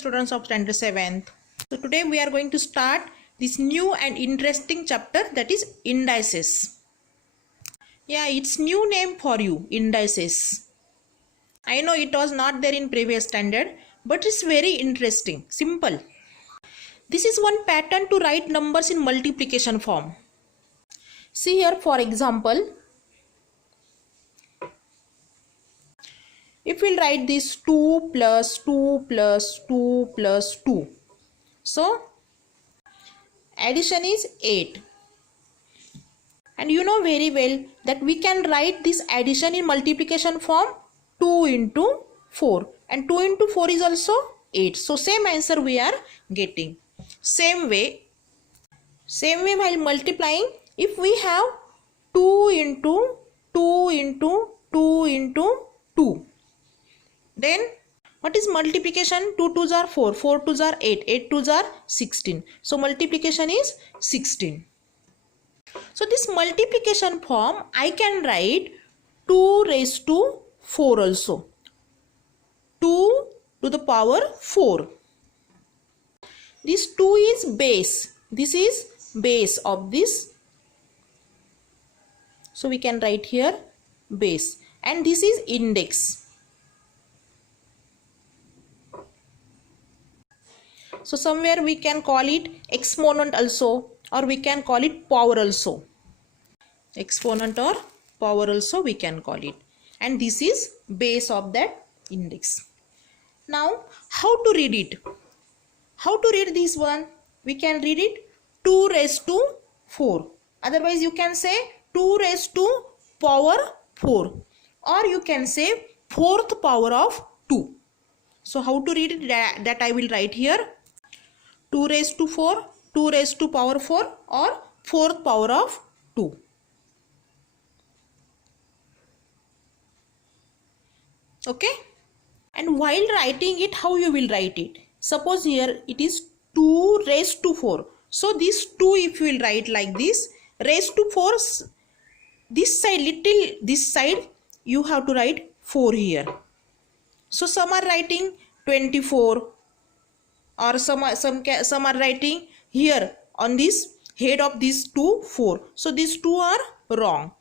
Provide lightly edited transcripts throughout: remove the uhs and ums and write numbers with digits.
students of standard 7th. So today we are going to start this new and interesting chapter, that is indices. Yeah, it's new name for you, indices. I know it was not there in previous standard, but it's very interesting, simple. This is one pattern to write numbers in multiplication form. See here, for example, if we'll write this 2 plus 2 plus 2 plus 2. So addition is 8. And you know very well that we can write this addition in multiplication form 2 into 4. And 2 into 4 is also 8. So same answer we are getting. Same way while multiplying, if we have 2 into 2 into 2 into 2. Then what is multiplication? 2 2s are 4, 4 2s are 8, 8 2s are 16. So multiplication is 16. So this multiplication form I can write 2 raised to 4 also. 2 to the power 4. This 2 is base. This is base of this. So we can write here base. And this is index. So somewhere we can call it exponent also, or we can call it power also. Exponent or power also we can call it. And this is base of that index. Now how to read it? How to read this one? We can read it 2 raised to 4. Otherwise you can say 2 raised to power 4. Or you can say 4th power of 2. So how to read it? That I will write here. 2 raised to 4, 2 raised to power 4, or 4th power of 2. Okay? And while writing it, how you will write it? Suppose here it is 2 raised to 4. So this 2, if you will write like this, raised to 4, this side you have to write 4 here. So some are writing 24. Or some are writing here on this head of these 2 4. So these 2 are wrong.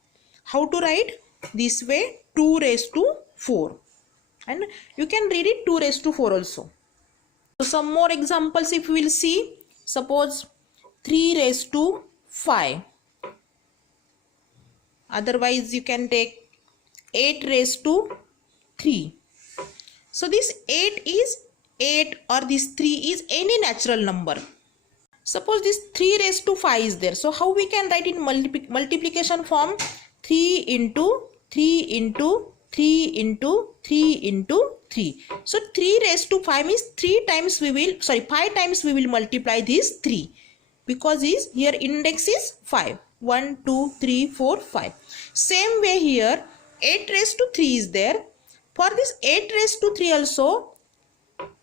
How to write? This way, 2 raised to 4. And you can read it 2 raised to 4 also. So some more examples if we will see. Suppose 3 raised to 5. Otherwise you can take 8 raised to 3. So this 8 is 8, or this 3 is any natural number. Suppose this 3 raised to 5 is there. So how we can write in multiplication form? 3 into 3 into 3 into 3 into 3. So 3 raised to 5 means 5 times we will multiply this 3. Because here index is 5. 1, 2, 3, 4, 5. Same way here 8 raised to 3 is there. For this 8 raised to 3 also,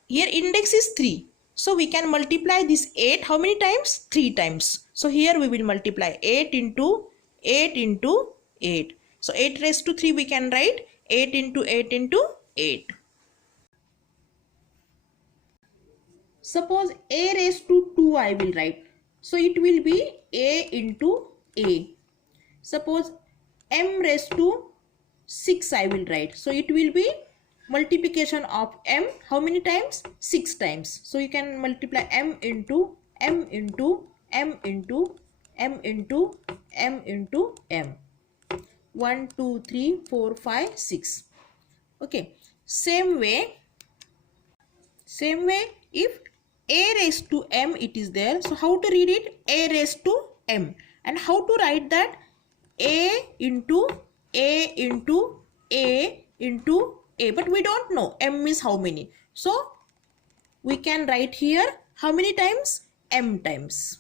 here index is 3. So we can multiply this 8 how many times? 3 times. So here we will multiply 8 into 8 into 8. So 8 raised to 3 we can write 8 into 8 into 8. Suppose a raised to 2 I will write. So it will be a into a. Suppose m raised to 6 I will write. So it will be multiplication of m how many times? 6 times. So you can multiply m into m into m into m into m into m. 1, 2, 3, 4, 5, 6. Okay. Same way if a raised to m it is there. So how to read it? A raised to m. And how to write that? A into a into a into a, but we don't know m is how many. So we can write here how many times? M times.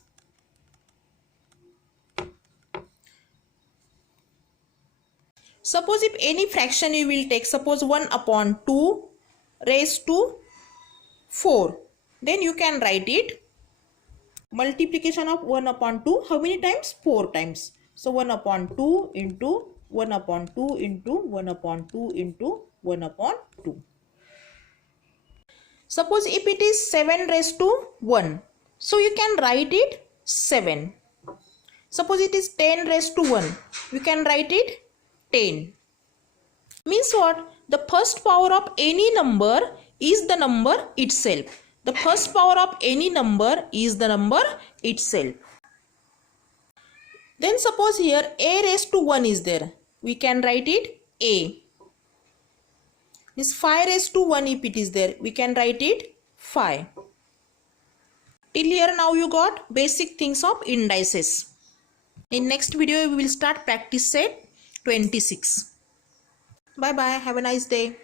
Suppose if any fraction you will take, suppose 1 upon 2 raised to 4, then you can write it multiplication of 1 upon 2 how many times? 4 times. So 1 upon 2 into 1 upon 2 into 1 upon 2 into 1 upon 2. Suppose if it is 7 raised to 1, so you can write it 7. Suppose it is 10 raised to 1, you can write it 10. Means what? The first power of any number is the number itself. The first power of any number is the number itself. Then suppose here a raised to 1 is there. We can write it a. Means 5 raised to 1 if it is there. We can write it 5. Till here now you got basic things of indices. In next video we will start practice set 26. Bye bye. Have a nice day.